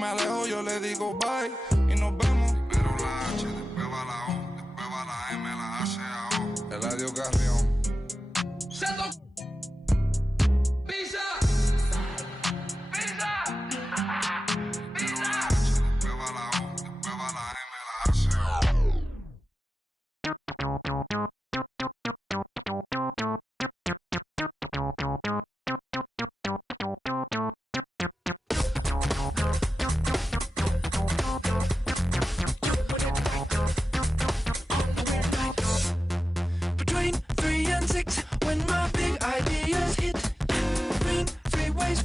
me alejo, yo le digo bye y nos vemos. Primero la H, después va la O, después va la M, la A se A O. Eladio Carrión. Pizza. Between 3 and 6, when my big ideas hit. Green freeways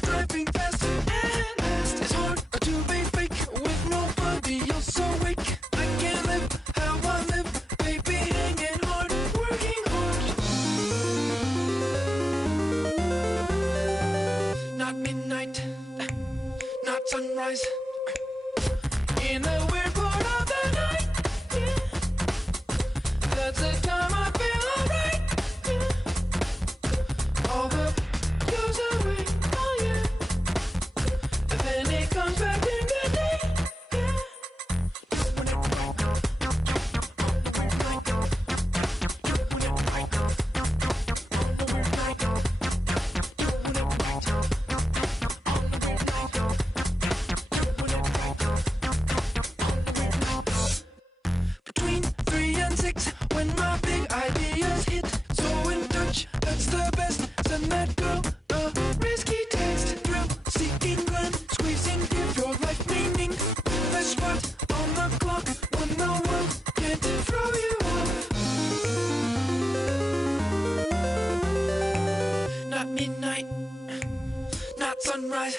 driving fast and fast. It's hard to be fake with nobody else awake. I can't live how I live, baby, hanging hard, working hard. Not midnight, not sunrise. In a weird part of the night, yeah. That's the time I feel alright, yeah. All the goes away, oh yeah. And then it comes back in the day, yeah. Doing it right, on the weird night. Doing it right, on the weird night. Doing it right, on the weird night. Doing it right, on the weird night. Between 3 and 6, when my big ideas hit. So in touch, that's the best. Send that girl a risky text. Thrill seeking glance, squeezing, give your life meaning. The spot on the clock when the world can't throw you off. Not midnight, not sunrise.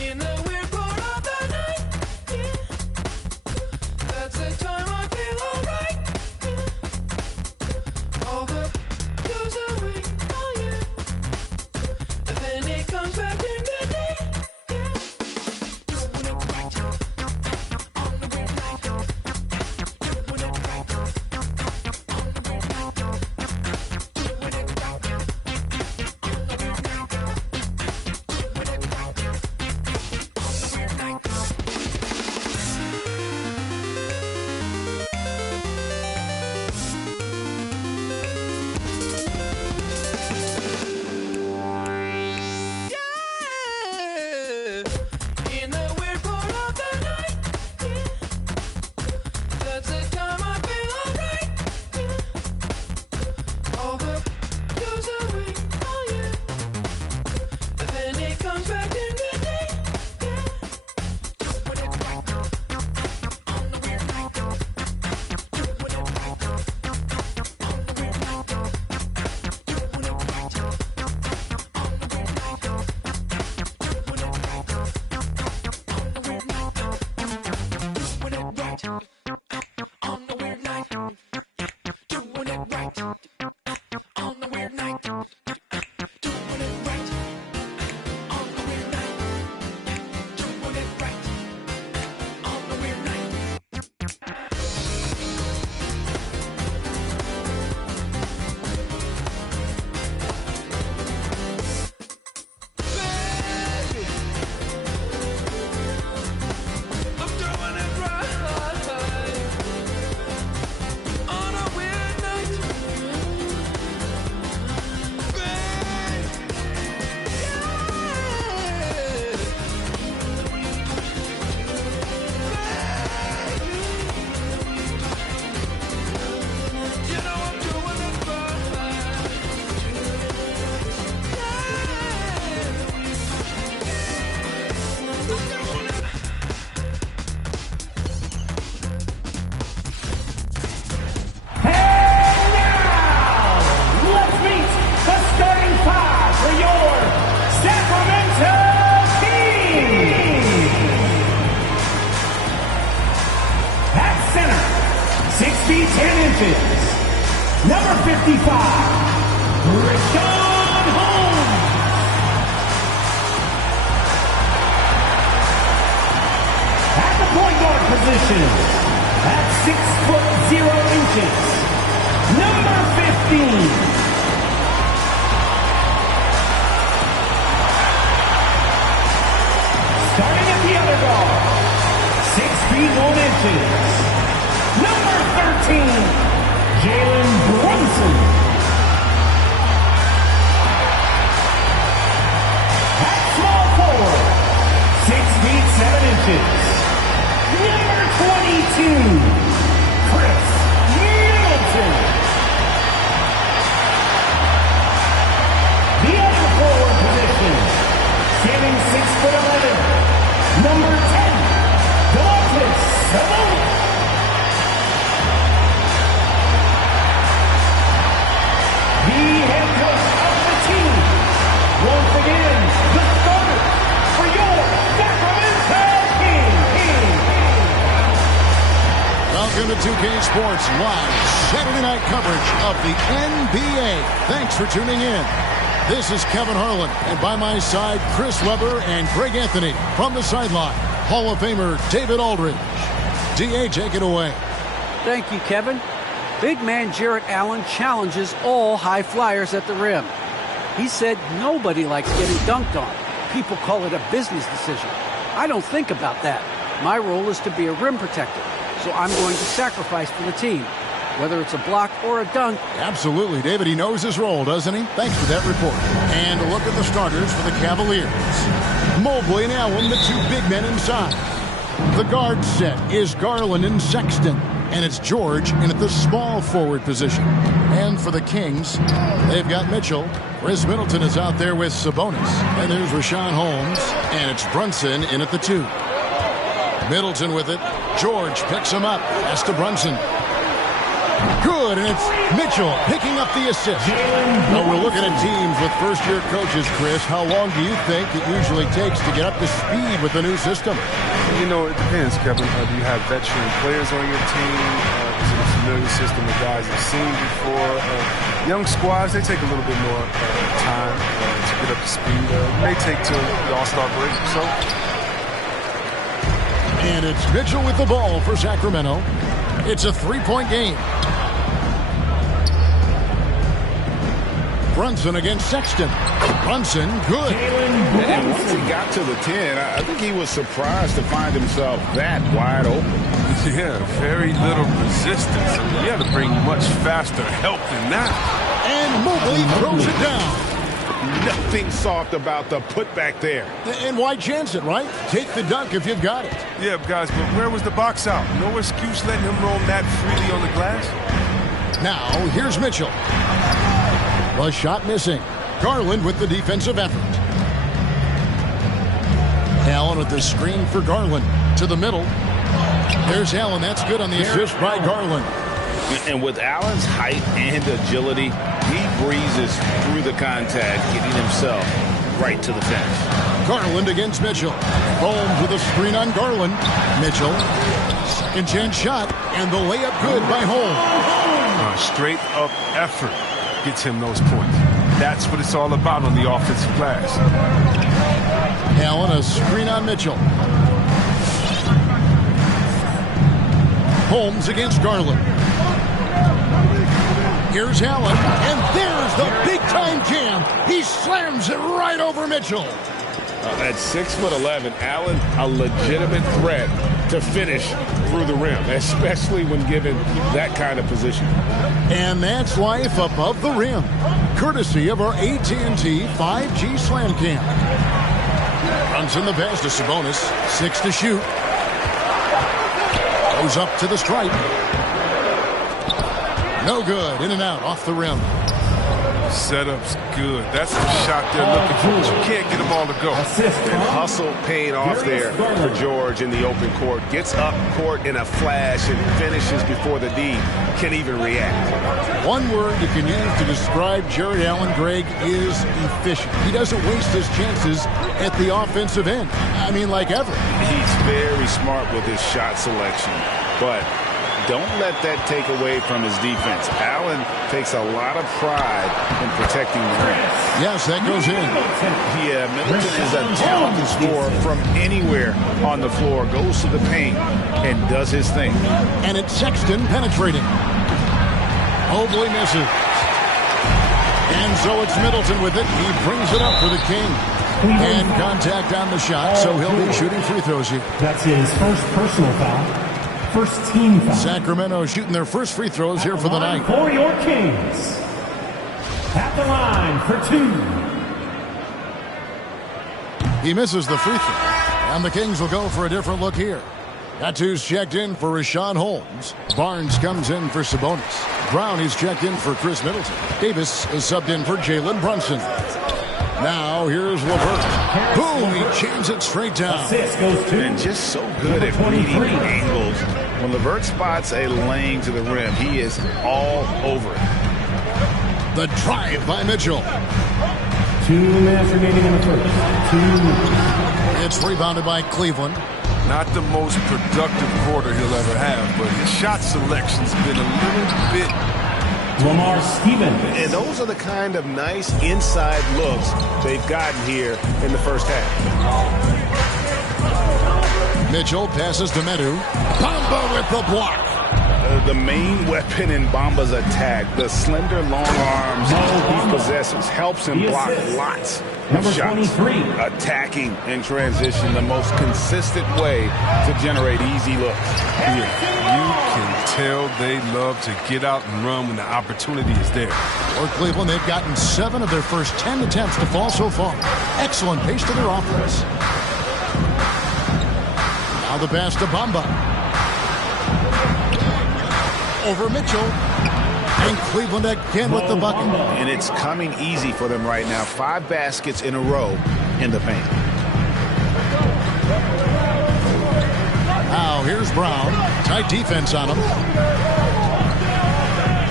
In a weird part of the night, yeah. That's the time I feel alright, yeah. All the goes away, oh yeah. And then it comes back in the day, yeah. Doing it right, on the weird night. Doing it right, on the weird night. Doing it right, on the weird night. Doing it right, on the weird night. In a weird part of the night, yeah. That's the time I feel alright, yeah. All the goes away, oh yeah. And then it comes back in the day, yeah. Doing it right, on the weird night. Doing it right, on the weird night. Doing it right, on the weird night. Doing it right, on the weird night. Doing it right, on the weird night. Doing it right, on the weird night. Doing it right, on the weird night. Doing it right, on the weird night. Baby, I'm doing it right on a weird night. You know I'm doing it right. And now, let's meet the starting five for your Sacramento Kings. At center, 6 feet 10 inches, number 55, Richaun Holmes. At the point guard position, at 6'0", number 15. 6 feet 1 inches. Number 13, Jalen Brunson. At small forward, 6 feet 7 inches. Number 22, Chris Middleton. The other forward position, standing 6'11", number 10, Domantas Sabonis. The head coach of the team, once again, the starter for your Sacramento Kings. Welcome to 2K Sports Live Saturday night coverage of the NBA. Thanks for tuning in. This is Kevin Harlan, and by my side, Chris Webber and Greg Anthony. From the sideline, Hall of Famer David Aldridge. D.A., take it away. Thank you, Kevin. Big man Jarrett Allen challenges all high flyers at the rim. He said nobody likes getting dunked on. People call it a business decision. I don't think about that. My role is to be a rim protector, so I'm going to sacrifice for the team, whether it's a block or a dunk. Absolutely, David. He knows his role, doesn't he? Thanks for that report. And a look at the starters for the Cavaliers. Mobley and Allen, the two big men inside. The guard set is Garland and Sexton. And it's George in at the small forward position. And for the Kings, they've got Mitchell. Chris Middleton is out there with Sabonis. And there's Richaun Holmes. And it's Brunson in at the 2. Middleton with it. George picks him up. That's to Brunson. Good, and it's Mitchell picking up the assist. Now we're looking at teams with first-year coaches, Chris. How long do you think it usually takes to get up to speed with the new system? You know, it depends, Kevin. Do you have veteran players on your team? Is it a familiar system of guys you've seen before? Young squads, they take a little bit more time to get up to speed. It may take till the All-Star break or so. And it's Mitchell with the ball for Sacramento. It's a 3-point game. Brunson against Sexton. Brunson, good. And once he got to the 10, I think he was surprised to find himself that wide open. Yeah, very little resistance. You have to bring much faster help than that. And Mobley throws it down. Nothing soft about the putback there. And why chance it, right? Take the dunk if you've got it. Yeah, guys, but where was the box out? No excuse letting him roam that freely on the glass. Now, here's Mitchell. The shot missing. Garland with the defensive effort. Allen with the screen for Garland. To the middle. There's Allen. That's good on the assist by Garland. And with Allen's height and agility, he breezes through the contact, getting himself right to the finish. Garland against Mitchell. Holmes with a screen on Garland. Mitchell. Second chance shot. And the layup good by Holmes. Straight up effort gets him those points. That's what it's all about on the offensive glass. Allen, a screen on Mitchell. Holmes against Garland. Here's Allen, and there's the big-time jam. He slams it right over Mitchell. At 6'11", Allen, a legitimate threat to finish through the rim, especially when given that kind of position. And that's life above the rim, courtesy of our AT&T 5G Slam Cam. Runs in the pass to Sabonis, 6 to shoot. Goes up to the stripe. No good, in and out, off the rim. Setup's good. That's the shot they're looking for, but you can't get them all to go. And hustle paying off there for George in the open court. Gets up court in a flash and finishes before the D can even react. One word you can use to describe Jarrett Allen, Greg, is efficient. He doesn't waste his chances at the offensive end. I mean, like ever. He's very smart with his shot selection, but don't let that take away from his defense. Allen takes a lot of pride in protecting the rim. Yes, that goes in. Yeah, Middleton is a talented scorer from anywhere on the floor. Goes to the paint and does his thing. And it's Sexton penetrating. Mobley misses. And so it's Middleton with it. He brings it up for the Kings. And contact on the shot, so he'll be shooting free throws here. That's his first personal foul. First team foul. Sacramento shooting their first free throws here for the night. For your Kings. At the line for 2. He misses the free throw. And the Kings will go for a different look here. That's who's checked in for Richaun Holmes. Barnes comes in for Sabonis. Brown is checked in for Chris Middleton. Davis is subbed in for Jalen Brunson. Now here's LeVert. Boom, he jams it straight down. Assist goes to And just so good at reading angles. When LeVert spots a lane to the rim, he is all over it. The drive by Mitchell. 2 minutes remaining in the first. 2 minutes. It's rebounded by Cleveland. Not the most productive quarter he'll ever have, but his shot selection's been a little bit. Lamar Stevens. And those are the kind of nice inside looks they've gotten here in the first half. Mitchell passes to Medu. Bamba with the block. The main weapon in Bamba's attack, the slender, long arms he possesses, helps him block lots of Number shots. 23. Attacking in transition, the most consistent way to generate easy looks. Yeah, you can tell they love to get out and run when the opportunity is there. For Cleveland, they've gotten 7 of their first 10 attempts to fall so far. Excellent pace to their offense. Now the pass to Bamba. Over Mitchell. And Cleveland again with the bucket. And it's coming easy for them right now. 5 baskets in a row in the paint. Now here's Brown. Tight defense on him.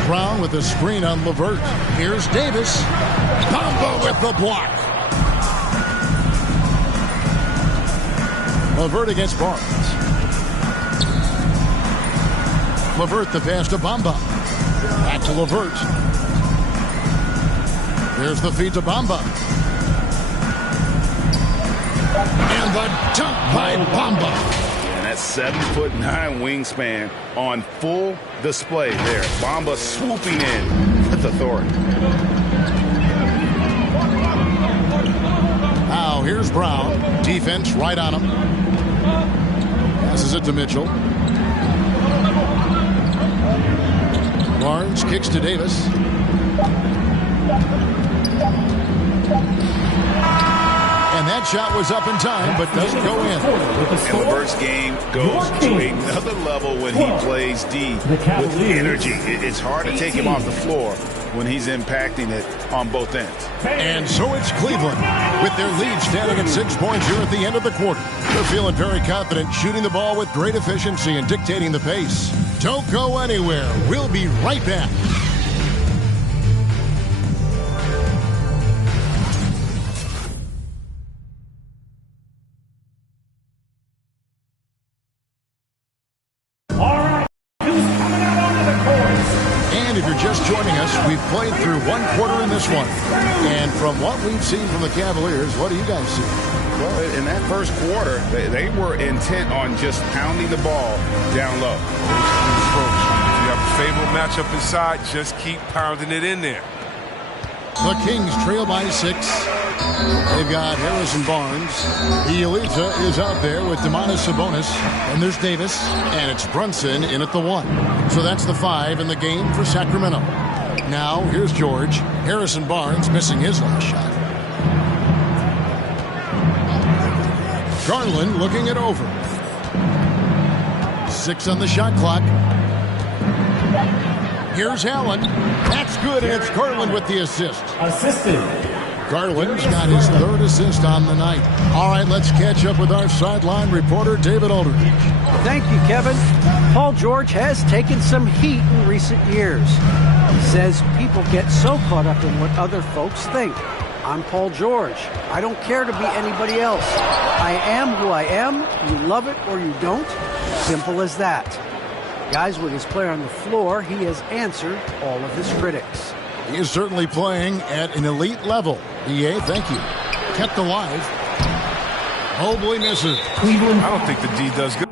Brown with the screen on LeVert. Here's Davis. Bamba with the block. LeVert against Barnes. LeVert the pass to Bamba. Back to LeVert. There's the feed to Bamba. And the dunk by Bamba. And that 7'9" wingspan on full display there. Bamba swooping in with authority. Now here's Brown. Defense right on him. Passes it to Mitchell. Barnes kicks to Davis. And that shot was up in time, but doesn't go in. And LeVert's game goes to another level when he plays D with energy. It's hard to take him off the floor when he's impacting it on both ends. And so it's Cleveland with their lead standing at 6 points here at the end of the quarter. They're feeling very confident, shooting the ball with great efficiency and dictating the pace. Don't go anywhere. We'll be right back. If you're just joining us, we've played through 1 quarter in this one. And from what we've seen from the Cavaliers, what do you guys see? Well, in that first quarter, they were intent on just pounding the ball down low. If you have a favorable matchup inside, just keep pounding it in there. The Kings trail by 6. They've got Harrison Barnes. Elisa is out there with Domantas Sabonis. And there's Davis. And it's Brunson in at the 1. So that's the 5 in the game for Sacramento. Now, here's George. Harrison Barnes missing his last shot. Garland looking it over. 6 on the shot clock. Here's Allen. That's good, and it's Garland with the assist. Assisted. Garland's got his 3rd assist on the night. All right, let's catch up with our sideline reporter, David Aldridge. Thank you, Kevin. Paul George has taken some heat in recent years. He says people get so caught up in what other folks think. I'm Paul George. I don't care to be anybody else. I am who I am. You love it or you don't. Simple as that. Guys, with his play on the floor, he has answered all of his critics. He is certainly playing at an elite level. EA, thank you. Kept alive. Mobley misses. Cleveland. I don't think the D does good.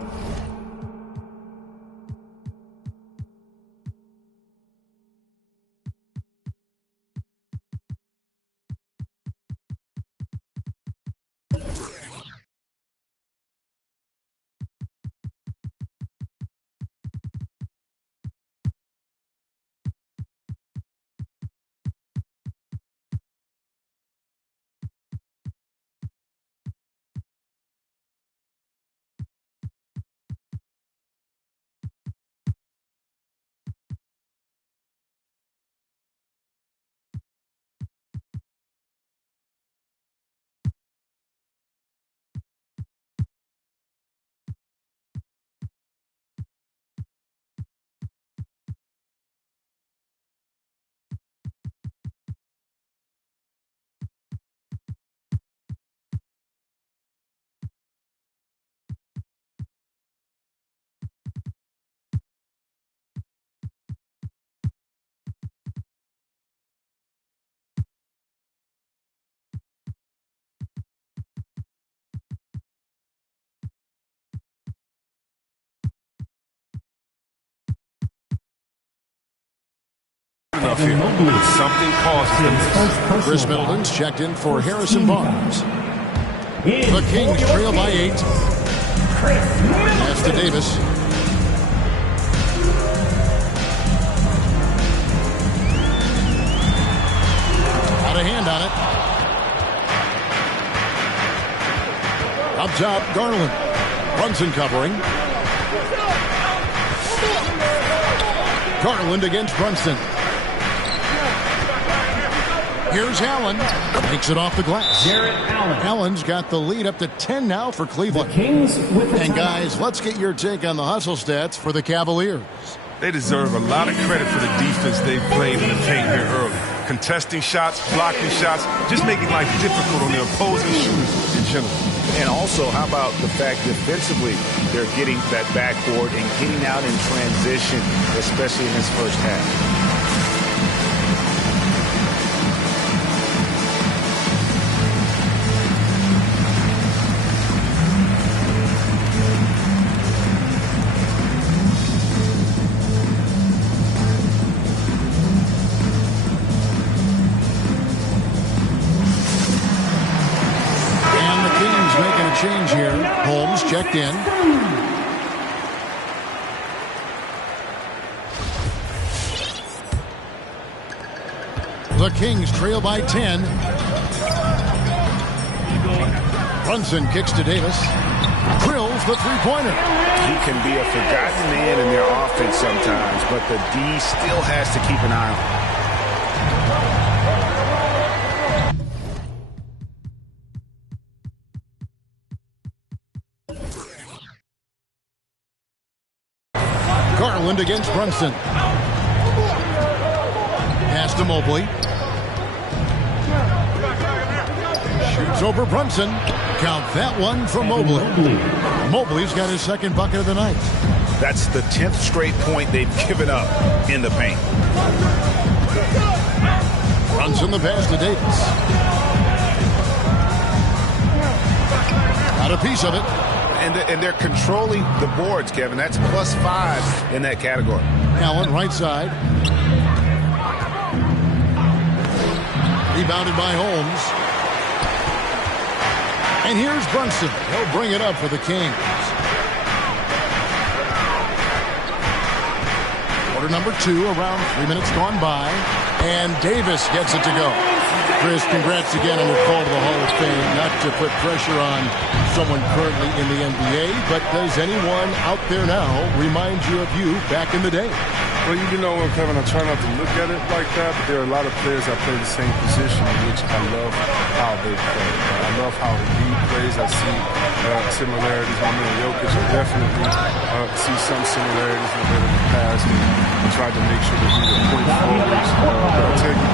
tough here, but something causes the miss. Chris Middleton's checked in for Harrison Barnes. The Kings trail by 8. Pass to Davis. Got a hand on it. Up top, Garland. Brunson covering. Garland against Brunson. Here's Allen. Takes it off the glass. Jarrett Allen. Allen's got the lead up to 10 now for Cleveland. Kings with the And guys, let's get your take on the hustle stats for the Cavaliers. They deserve a lot of credit for the defense they played in the paint here early. Contesting shots, blocking shots, just making life difficult on the opposing shooters in general. And also, how about the fact defensively, they're getting that backboard and getting out in transition, especially in this first half. Change here. Holmes checked in. The Kings trail by 10. Brunson kicks to Davis. Drills the three-pointer. He can be a forgotten man in their offense sometimes, but the D still has to keep an eye on him. Garland against Brunson. Pass to Mobley. Shoots over Brunson. Count that one from Mobley. Mobley's got his second bucket of the night. That's the 10th straight point they've given up in the paint. Brunson the pass to Davis. Got a piece of it. And they're controlling the boards, Kevin. That's +5 in that category. Allen right side. Rebounded by Holmes. And here's Brunson. He'll bring it up for the Kings. Quarter number 2, around 3 minutes gone by. And Davis gets it to go. Chris, congrats again on your call to the Hall of Fame. Not to put pressure on someone currently in the NBA, but does anyone out there now remind you of you back in the day? Well, you know what, Kevin, I try not to look at it like that, but there are a lot of players that play the same position, in which I love how they play. I love how he plays. I see similarities. My man Jokic, I definitely see some similarities in a bit of the past, and I tried to make sure that we were point forwards. But I'll tell you,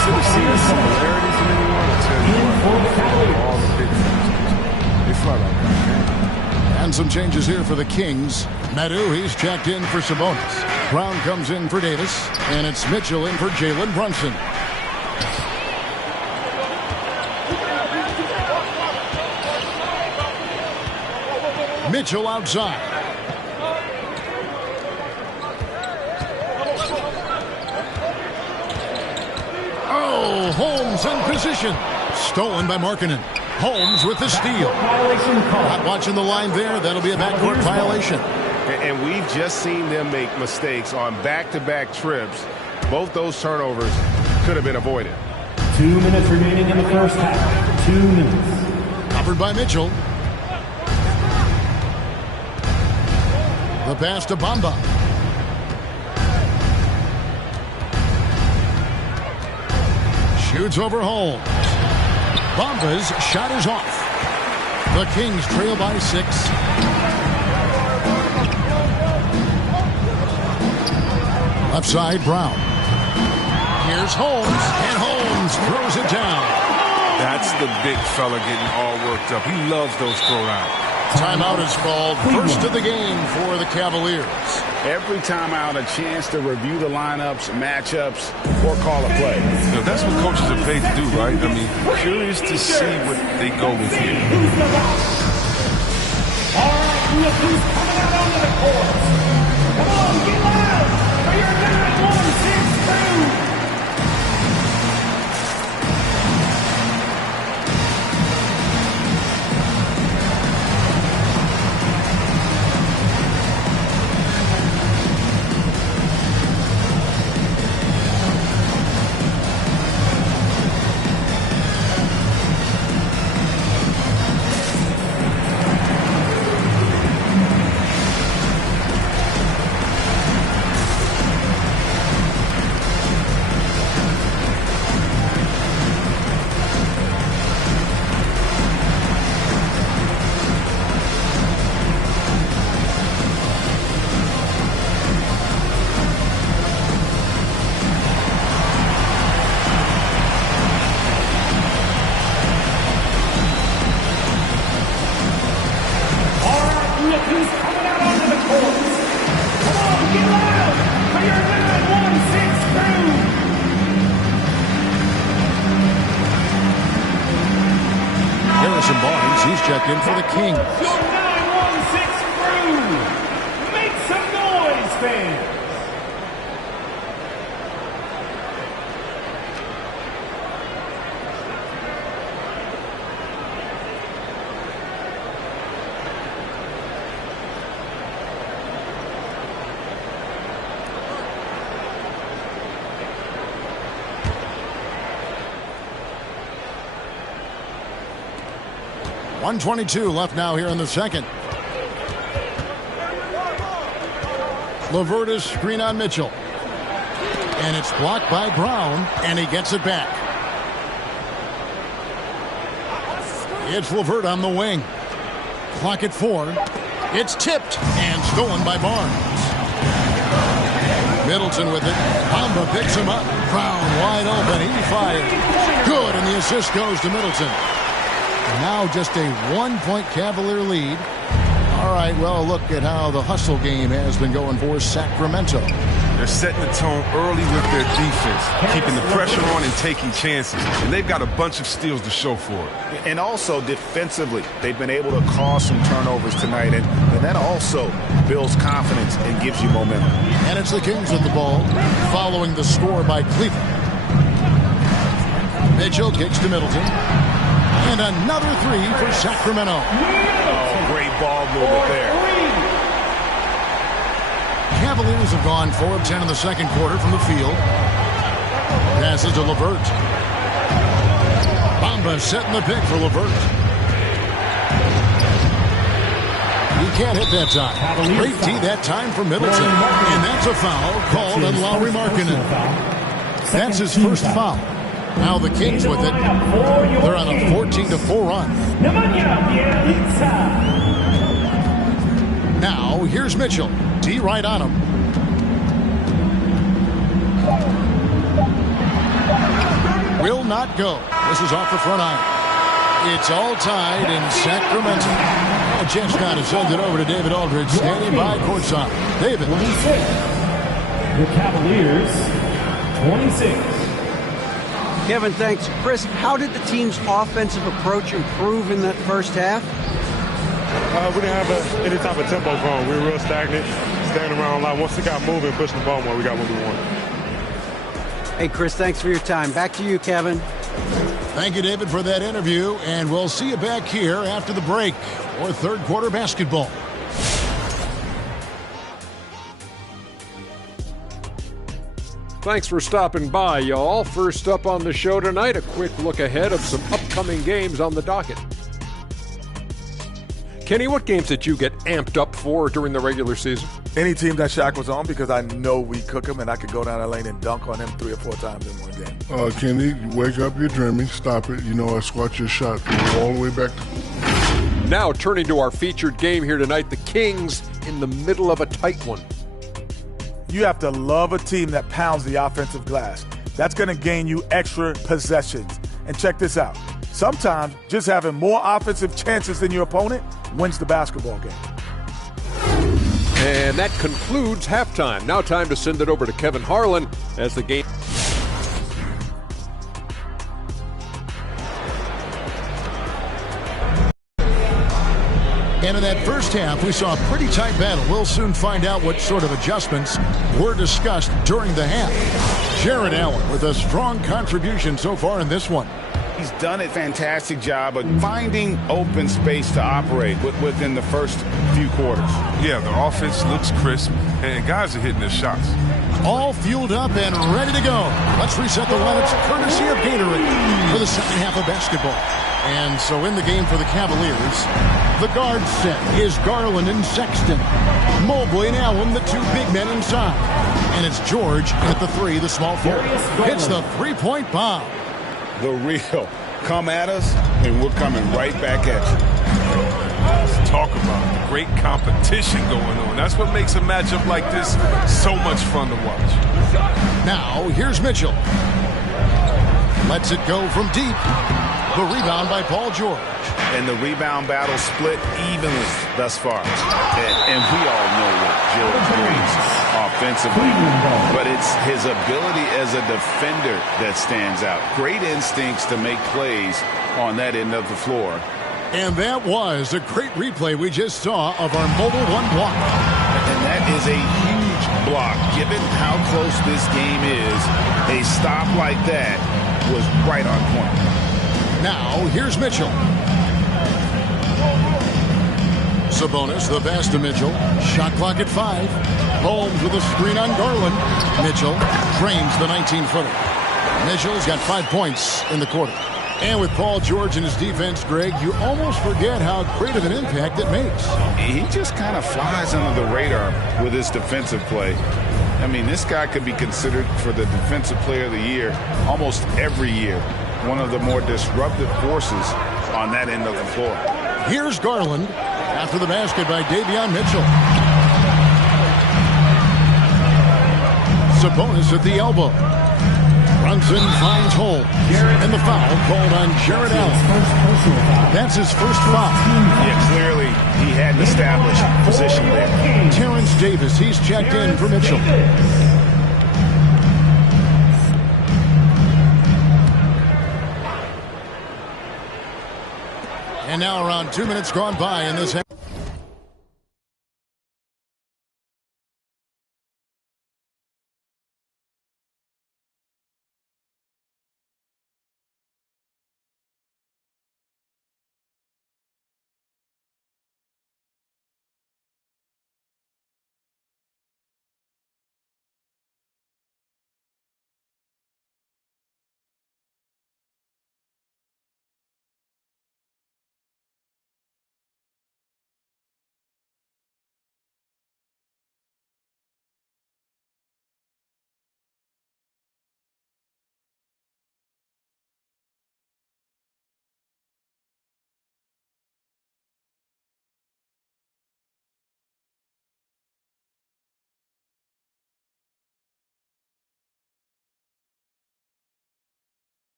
instead of seeing similarities in anyone, I'll tell you all the big things. They flat out. And some changes here for the Kings. Meadow, he's checked in for Sabonis. Brown comes in for Davis. And it's Mitchell in for Jalen Brunson. Mitchell outside. Oh, Holmes in position. Stolen by Markkanen. Holmes with the steal. Not watching the line there. That'll be a backcourt violation. And we've just seen them make mistakes on back-to-back trips. Both those turnovers could have been avoided. 2 minutes remaining in the first half. 2 minutes. Covered by Mitchell. The pass to Bamba. Shoots over Holmes. Bamba's shot is off. The Kings trail by 6. Left side, Brown. Here's Holmes, and Holmes throws it down. That's the big fella getting all worked up. He loves those throwdowns. Timeout is called. First of the game for the Cavaliers. Every timeout, a chance to review the lineups, matchups, or call a play. You know, that's what coaches are paid to do, right? I mean, curious to see what they go with here. All right, look who's coming out onto the court. Come on, get loud for your number 1, 6, 2. who's coming out onto the court. Come on, get loud for your 916 crew. Harrison Barnes, he's checked in for the Kings. Your 916 crew. Make some noise, fans. .122 left now here in the second. LeVert is screen on Mitchell. And it's blocked by Brown, and he gets it back. It's LeVert on the wing. Clock at 4. It's tipped and stolen by Barnes. Middleton with it. Bamba picks him up. Brown wide open. He fired. Good, and the assist goes to Middleton. Now just a 1-point Cavalier lead. All right, well, look at how the hustle game has been going for Sacramento. They're setting the tone early with their defense, keeping the pressure on and taking chances. And they've got a bunch of steals to show for it. And also defensively, they've been able to cause some turnovers tonight. And that also builds confidence and gives you momentum. And it's the Kings with the ball, following the score by Cleveland. Mitchell kicks to Middleton. And another three for Sacramento. Oh, great ball movement there. Cavaliers have gone 4 of 10 in the second quarter from the field. Passes to LeVert. Bamba setting the pick for LeVert. He can't hit that time. Great D that time for Middleton. And that's a foul called on Lauri Markkanen. That's his first foul. Now the Kings with it. They're on a 14-4 run. Now here's Mitchell. D right on him. Will not go. This is off the front iron. It's all tied in Sacramento. A chance now to send it over to David Aldridge, standing by courtside. David. 26. The Cavaliers, 26. Kevin, thanks. Chris, how did the team's offensive approach improve in that first half? We didn't have any type of tempo going. We were real stagnant, standing around a lot. Once it got moving, pushing the ball more, we got what we wanted. Hey, Chris, thanks for your time. Back to you, Kevin. Thank you, David, for that interview, and we'll see you back here after the break for third quarter basketball. Thanks for stopping by, y'all. First up on the show tonight, a quick look ahead of some upcoming games on the docket. Kenny, what games did you get amped up for during the regular season? Any team that Shaq was on, because I know we cook him and I could go down the lane and dunk on him 3 or 4 times in one game. Kenny, wake up, you're dreaming. Stop it. You know I squat your shot all the way back to... Now turning to our featured game here tonight, the Kings in the middle of a tight one. You have to love a team that pounds the offensive glass. That's going to gain you extra possessions. And check this out. Sometimes just having more offensive chances than your opponent wins the basketball game. And that concludes halftime. Now time to send it over to Kevin Harlan as the game... And in that first half, we saw a pretty tight battle. We'll soon find out what sort of adjustments were discussed during the half. Jarrett Allen with a strong contribution so far in this one. He's done a fantastic job of finding open space to operate within the first few quarters. Yeah, the offense looks crisp, and guys are hitting their shots. All fueled up and ready to go. Let's reset the lineups courtesy of Gatorade for the second half of basketball. And so in the game for the Cavaliers, the guard set is Garland and Sexton. Mobley and Allen, the 2 big men inside. And it's George at the 3, the small forward. Hits the three-point bomb. The real. Come at us, and we're coming right back at you. Let's talk about the great competition going on. That's what makes a matchup like this so much fun to watch. Now, here's Mitchell. Lets it go from deep. The rebound by Paul George. And the rebound battle split evenly thus far. And we all know what George brings offensively, but it's his ability as a defender that stands out. Great instincts to make plays on that end of the floor. And that was a great replay we just saw of our Mobile One block. And that is a huge block. Given how close this game is, a stop like that was right on point. Now, here's Mitchell. Sabonis, the pass to Mitchell. Shot clock at 5. Holmes with a screen on Garland. Mitchell drains the 19-footer. Mitchell's got 5 points in the quarter. And with Paul George in his defense, Greg, you almost forget how great of an impact it makes. He just kind of flies under the radar with his defensive play. I mean, this guy could be considered for the Defensive Player of the Year almost every year. One of the more disruptive forces on that end of the floor. Here's Garland after the basket by Davion Mitchell. Sabonis at the elbow. Brunson finds Hole. And the foul called on Jarrett Allen. That's his first foul. Yeah, clearly he had an established position there. Terrence Davis, he's checked in for Mitchell. And now around 2 minutes gone by in this half.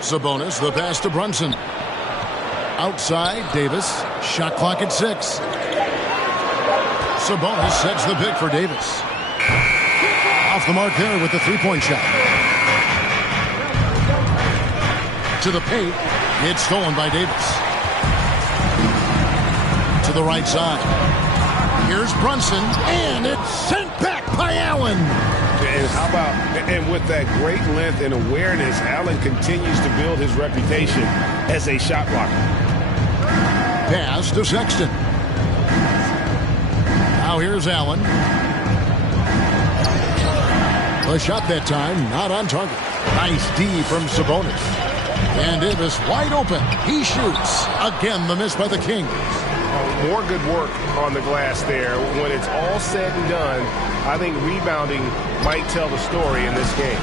Sabonis, the pass to Brunson. Outside, Davis. Shot clock at 6. Sabonis sets the pick for Davis. Off the mark there with the three-point shot. To the paint. It's stolen by Davis. To the right side. Here's Brunson, and it's sent back by Allen. And how about, and with that great length and awareness, Allen continues to build his reputation as a shot blocker. Pass to Sexton. Now here's Allen. The shot that time, not on target. Nice D from Sabonis. And Davis wide open. He shoots. Again, the miss by the Kings. More good work on the glass there. When it's all said and done, I think rebounding might tell the story in this game.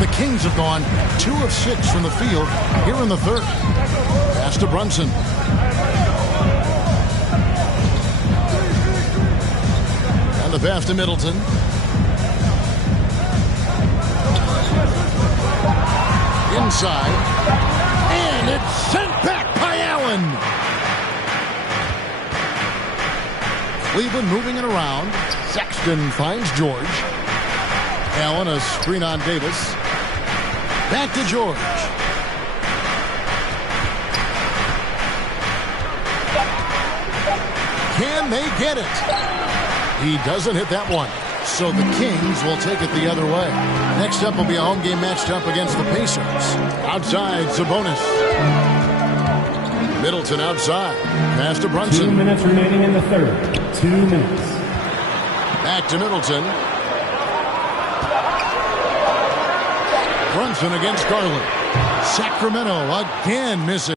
The Kings have gone 2 of 6 from the field here in the third. Pass to Brunson. And the pass to Middleton. Inside. And it's sent back by Allen. Cleveland moving it around. Sexton finds George. Allen, a screen on Davis. Back to George. Can they get it? He doesn't hit that one. So the Kings will take it the other way. Next up will be a home game matched up against the Pacers. Outside, Sabonis. Middleton outside. Pass to Brunson. 2 minutes remaining in the third. 2 minutes. Back to Middleton. Brunson against Garland. Sacramento again missing.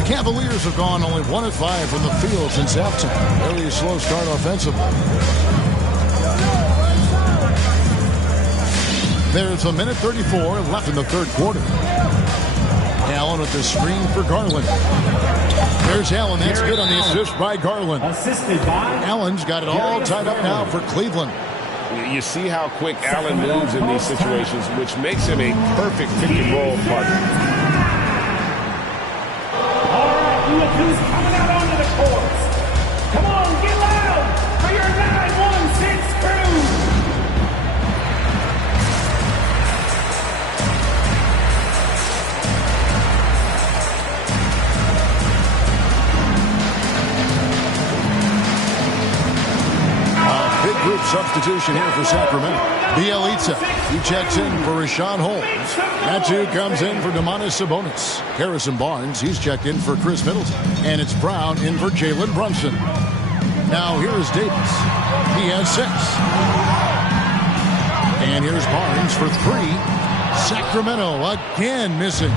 The Cavaliers have gone only 1 of 5 from the field since halftime. Very slow start offensively. There's a minute 34 left in the third quarter. Allen with the screen for Garland. There's Allen. That's good on the assist by Garland. Assisted by Allen's got it all tied up now for Cleveland. You see how quick Allen moves in these situations, which makes him a perfect pick and roll partner. All right, look who's coming out onto the court. Come on, get loud for your 916 crew. Big group substitution here for Sacramento. Bielitsa, he checks in for Rashawn Holmes. Matu comes in for Domantas Sabonis. Harrison Barnes, he's checked in for Chris Middleton. And it's Brown in for Jalen Brunson. Now here is Davis. He has 6. And here's Barnes for 3. Sacramento again missing.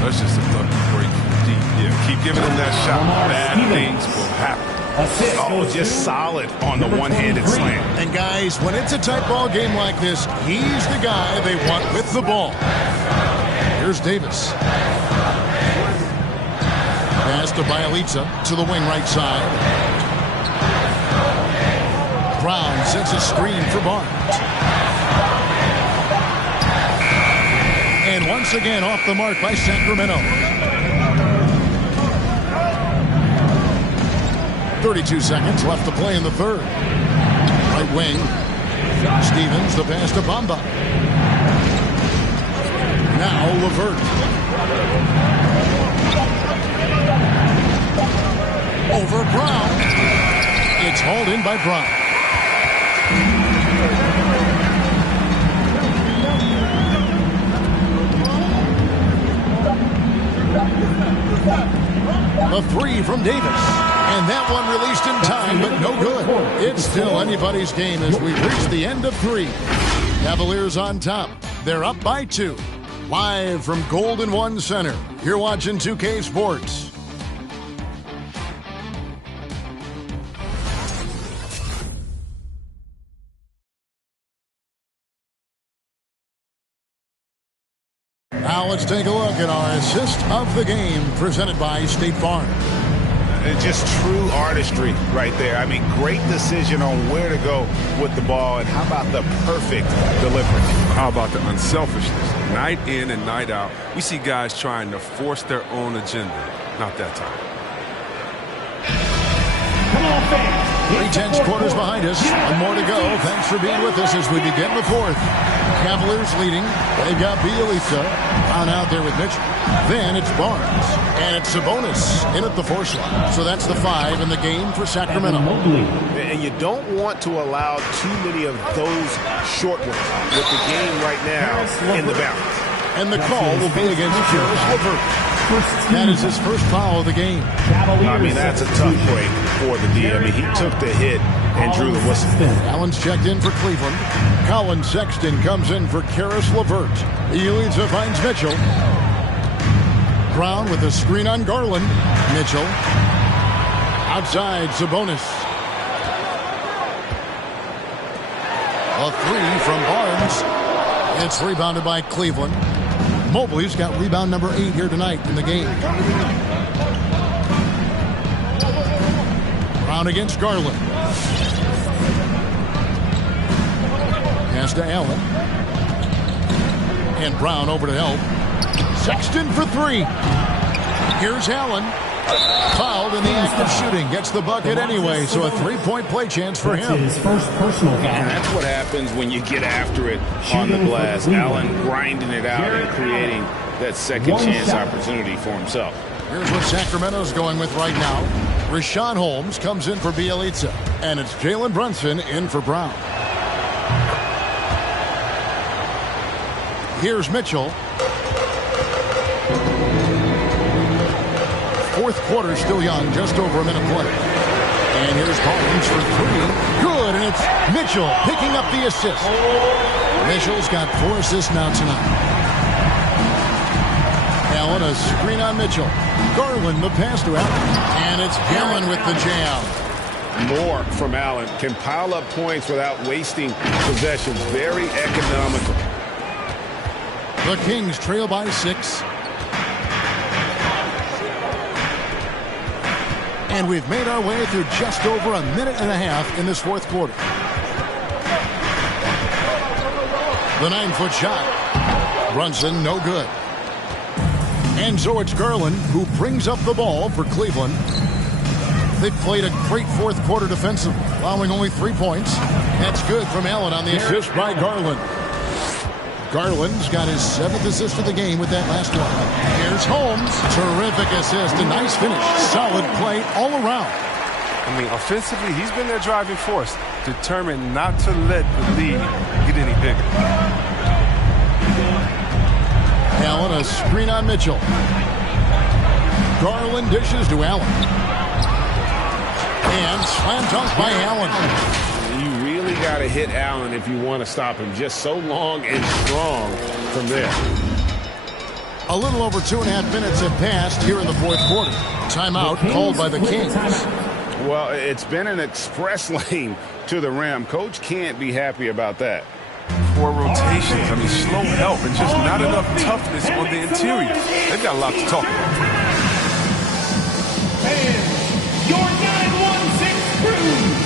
That's just a lucky break deep. Yeah, keep giving him that shot. Bad things will happen. Oh, just solid on the one-handed slam. And guys, when it's a tight ball game like this, he's the guy they want with the ball. Here's Davis. Pass to Bielitsa to the wing right side. Brown sets a screen for Barnes. And once again off the mark by Sacramento. 32 seconds left to play in the third. Right wing. Stevens, the pass to Bamba. Now LeVert. Over Brown. It's hauled in by Brown. A 3 from Davis. And that one released in time, but no good. It's still anybody's game as we reach the end of 3. Cavaliers on top. They're up by 2. Live from Golden One Center. You're watching 2K Sports. Now let's take a look at our assist of the game presented by State Farm. Just true artistry right there. I mean, great decision on where to go with the ball, and how about the perfect delivery? How about the unselfishness? Night in and night out, we see guys trying to force their own agenda. Not that time. Come on, fans. 3/10 quarters behind us. One more to go. Thanks for being with us as we begin the fourth. Cavaliers leading. They've got Bielitsa on out there with Mitchell. Then it's Barnes. And it's Sabonis in at the 4 slot. So that's the 5 in the game for Sacramento. And you don't want to allow too many of those short ones with the game right now in the balance. And the call will be against Caris LeVert. That is his first foul of the game. I mean, that's a tough break for the D. I mean, he took the hit and drew the whistle. Allen's checked in for Cleveland. Colin Sexton comes in for Caris LeVert. Bielitsa finds Mitchell. Brown with a screen on Garland. Mitchell. Outside, Sabonis. A 3 from Barnes. It's rebounded by Cleveland. Mobley's got rebound number 8 here tonight in the game. Brown against Garland. Pass to Allen. And Brown over to help. Sexton for 3. Here's Allen. Fouled in the act of shooting. Gets the bucket anyway, so a 3-point play chance for him. His first personal foul. And that's what happens when you get after it on the glass. Allen grinding it out and creating that second chance opportunity for himself. Here's what Sacramento's going with right now. Rashawn Holmes comes in for Bielitsa. And it's Jalen Brunson in for Brown. Here's Mitchell. Fourth quarter still young, just over a minute play. And here's Barnes for 3. Good, and it's Mitchell picking up the assist. Mitchell's got 4 assists now tonight. Allen, a screen on Mitchell. Garland, the pass to Allen. And it's Allen with the jam. More from Allen. Can pile up points without wasting possessions. Very economical. The Kings trail by 6. And we've made our way through just over a minute and a half in this fourth quarter. The 9-foot shot. Brunson, no good. And so it's Garland who brings up the ball for Cleveland. They've played a great fourth quarter defensively, allowing only 3 points. That's good from Allen on the assist by Garland. Garland's got his 7th assist of the game with that last one. Here's Holmes. Terrific assist. A nice finish. Solid play all around. I mean, offensively, he's been their driving force, determined not to let the lead get any bigger. Allen, a screen on Mitchell. Garland dishes to Allen. And slam dunk by Allen. You really got to hit Allen if you want to stop him. Just so long and strong from there. A little over 2.5 minutes have passed here in the fourth quarter. Timeout called by the Kings. Well, it's been an express lane to the rim. Coach can't be happy about that. Poor rotations. I mean, slow help and just not enough toughness on the interior. They've got a lot to talk about. And your 916 crew.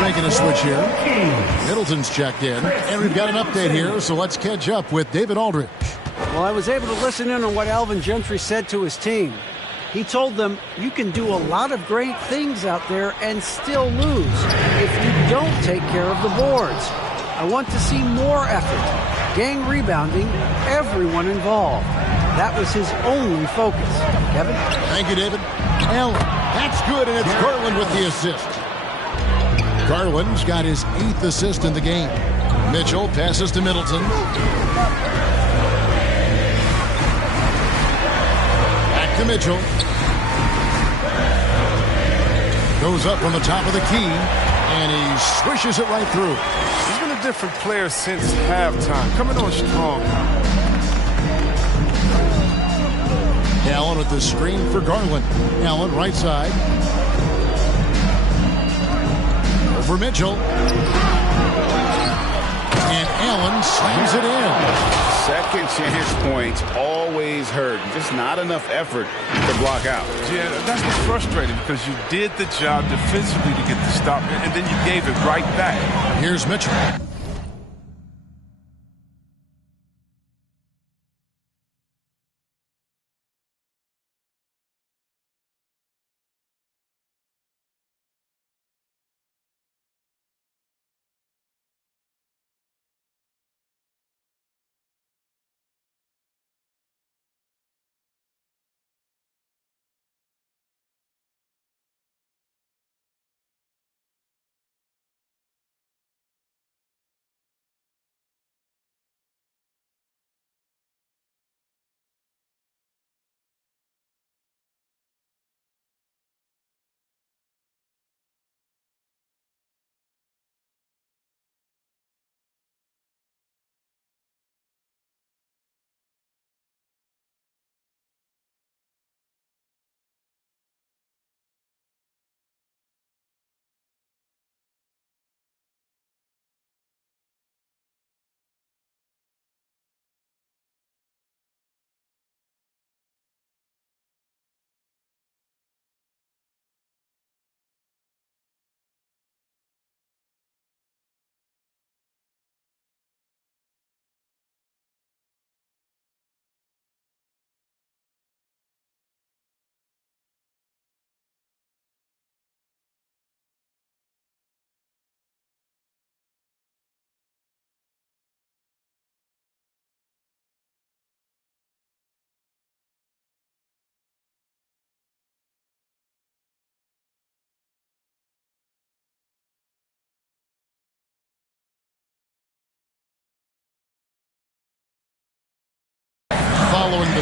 Making a switch here. Middleton's checked in. And we've got an update here, so let's catch up with David Aldridge. Well, I was able to listen in on what Alvin Gentry said to his team. He told them, you can do a lot of great things out there and still lose if you don't take care of the boards. I want to see more effort. Gang rebounding, everyone involved. That was his only focus. Kevin? Thank you, David. Allen, that's good, and it's Garland with the assist. Garland's got his 8th assist in the game. Mitchell passes to Middleton. Back to Mitchell. Goes up from the top of the key, and he swishes it right through. He's been a different player since halftime, coming on strong. Allen with the screen for Garland. Allen right side. For Mitchell. And Allen slams it in. Second chance points always hurt. Just not enough effort to block out. Yeah, that's what's frustrating because you did the job defensively to get the stop, and then you gave it right back. Here's Mitchell.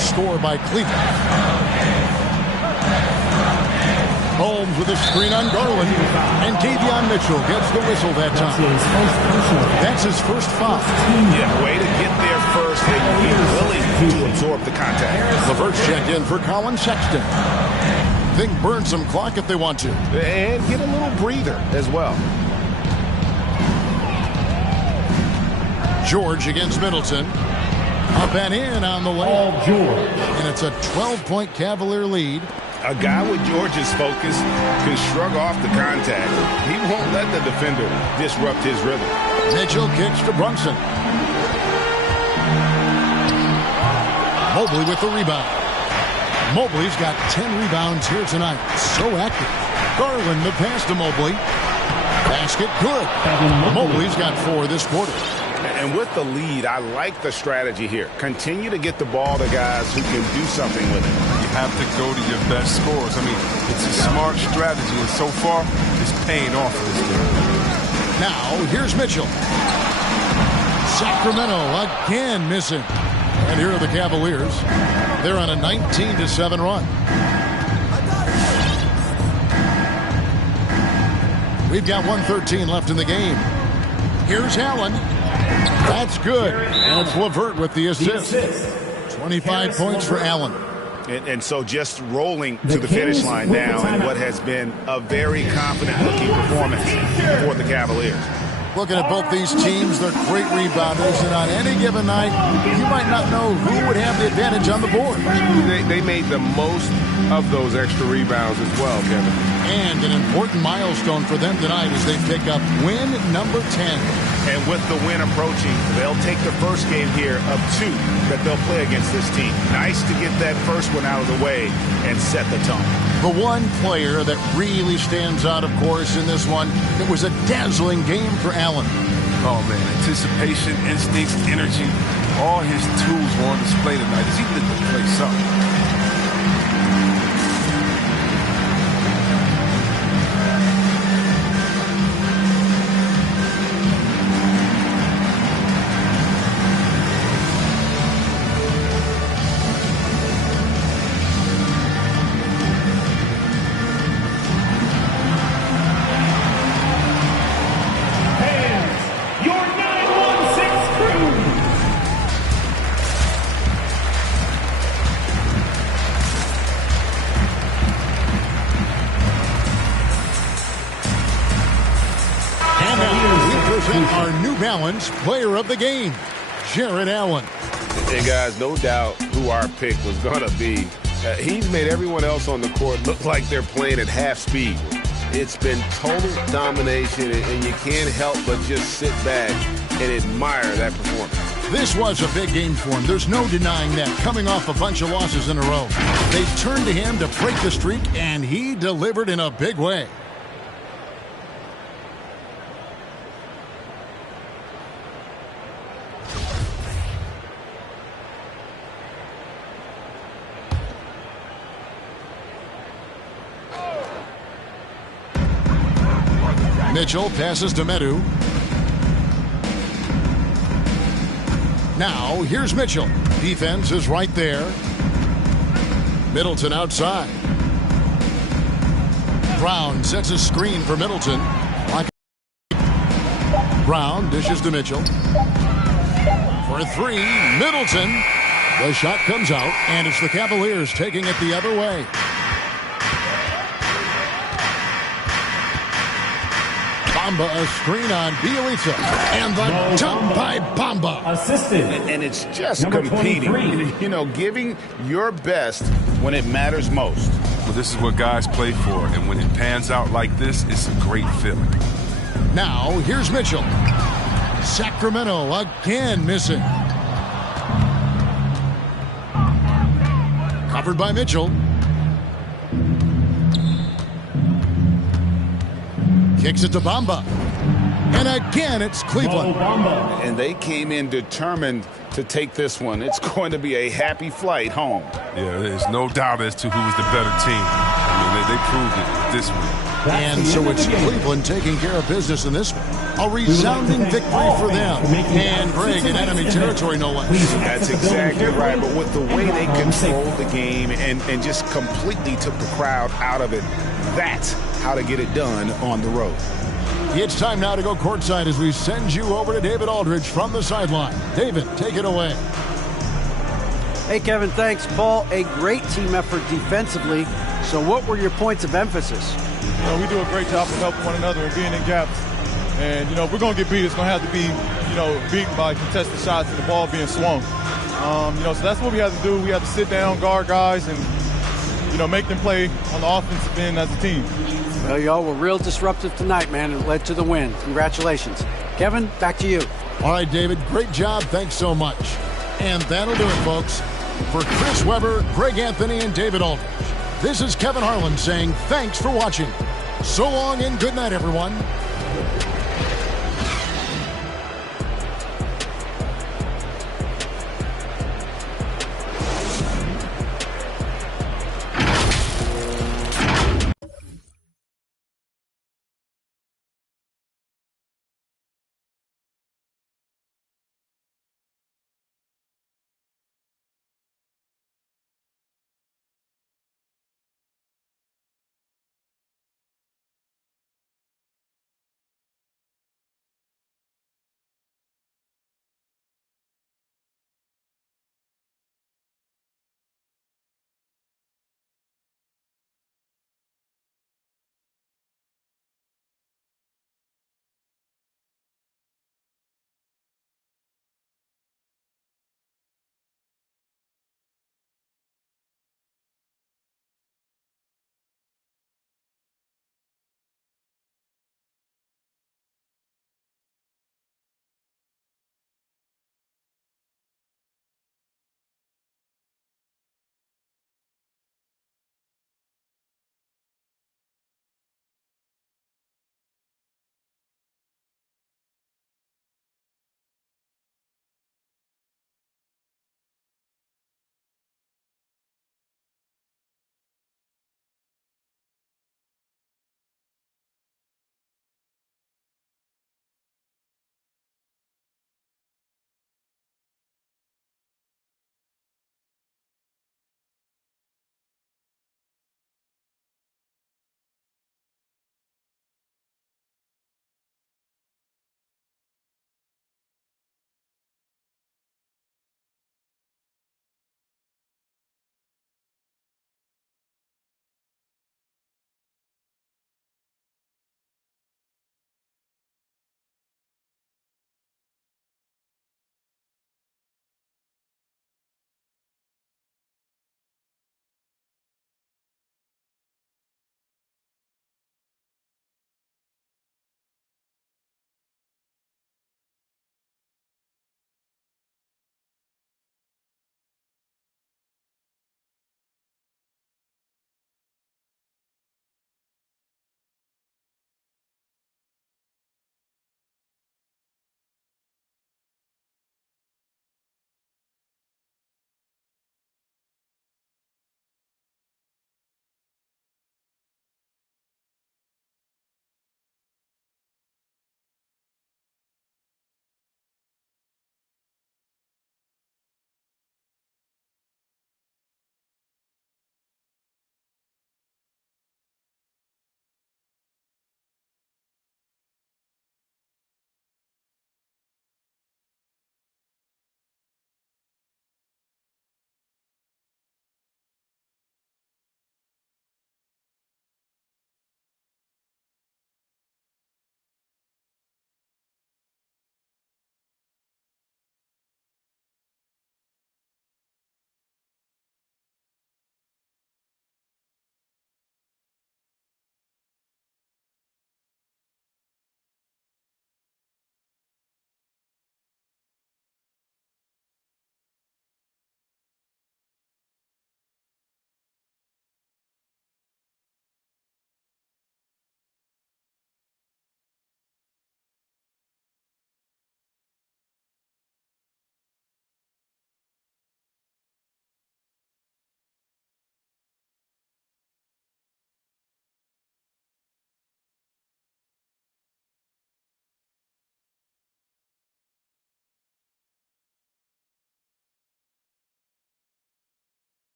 score by Cleveland. Holmes with a screen on Garland, and Davion Mitchell gets the whistle that time. That's his first foul. Yeah, way to get there first and be willing to absorb the contact. LeVert's checked in for Colin Sexton. Think burn some clock if they want to. And get a little breather as well. George against Middleton. Up and in on the layup. And it's a 12-point Cavalier lead. A guy with George's focus can shrug off the contact. He won't let the defender disrupt his rhythm. Mitchell kicks to Brunson. Mobley with the rebound. Mobley's got 10 rebounds here tonight. So active. Garland the pass to Mobley. Basket good. Mobley's got 4 this quarter. And with the lead, I like the strategy here. Continue to get the ball to guys who can do something with it. You have to go to your best scorers. I mean, it's a smart strategy, and so far, it's paying off in this game. Now, here's Mitchell. Sacramento again missing. And here are the Cavaliers. They're on a 19-7 run. We've got 1:13 left in the game. Here's Allen. That's good. And it's LeVert with the assist. 25 points for Allen. And so just rolling to the finish line now in what has been a very confident-looking performance for the Cavaliers. Looking at both these teams, they're great rebounders, and on any given night, you might not know who would have the advantage on the board. They made the most of those extra rebounds as well, Kevin. And an important milestone for them tonight as they pick up win number 10. And with the win approaching, they'll take the first game here of 2 that they'll play against this team. Nice to get that first one out of the way and set the tone. The one player that really stands out, of course, in this one, it was a dazzling game for Allen. Oh, man, anticipation, instincts, energy, all his tools were on display tonight as he lit the place up. Our New Balance player of the game, Jarrett Allen. Hey, guys, no doubt who our pick was going to be. He's made everyone else on the court look like they're playing at half speed. It's been total domination, and you can't help but just sit back and admire that performance. This was a big game for him. There's no denying that. Coming off a bunch of losses in a row. They turned to him to break the streak, and he delivered in a big way. Mitchell passes to Medu. Now, here's Mitchell. Defense is right there. Middleton outside. Brown sets a screen for Middleton. Brown dishes to Mitchell. For 3, Middleton. The shot comes out, and it's the Cavaliers taking it the other way. Bamba a screen on Bielitsa, and the jump by Bamba. Assisted. And it's just Number competing, 23. you know, giving your best when it matters most. Well, this is what guys play for, and when it pans out like this, it's a great feeling. Now, here's Mitchell. Sacramento again missing. Covered by Mitchell. Kicks it to Bamba. And again, it's Cleveland. And they came in determined to take this one. It's going to be a happy flight home. Yeah, there's no doubt as to who was the better team. I mean, they proved it this week. And so it's Cleveland taking care of business in this one. A resounding victory for them. And Greg in enemy territory, no less. That's exactly right. But with the way they controlled the game and just completely took the crowd out of it, that's how to get it done on the road. It's time now to go courtside as we send you over to David Aldridge from the sideline. David, take it away. Hey, Kevin, thanks. Paul, a great team effort defensively. So what were your points of emphasis? We do a great job of helping one another and being in gaps. And, if we're going to get beat, it's going to have to be, beaten by contested shots and the ball being swung. So that's what we have to do. We have to sit down, guard guys, and, make them play on the offensive end as a team. Well, y'all were real disruptive tonight, man, and led to the win. Congratulations. Kevin, back to you. All right, David, great job. Thanks so much. And that'll do it, folks. For Chris Webber, Greg Anthony, and David Aldridge, this is Kevin Harlan saying thanks for watching. So long and good night, everyone.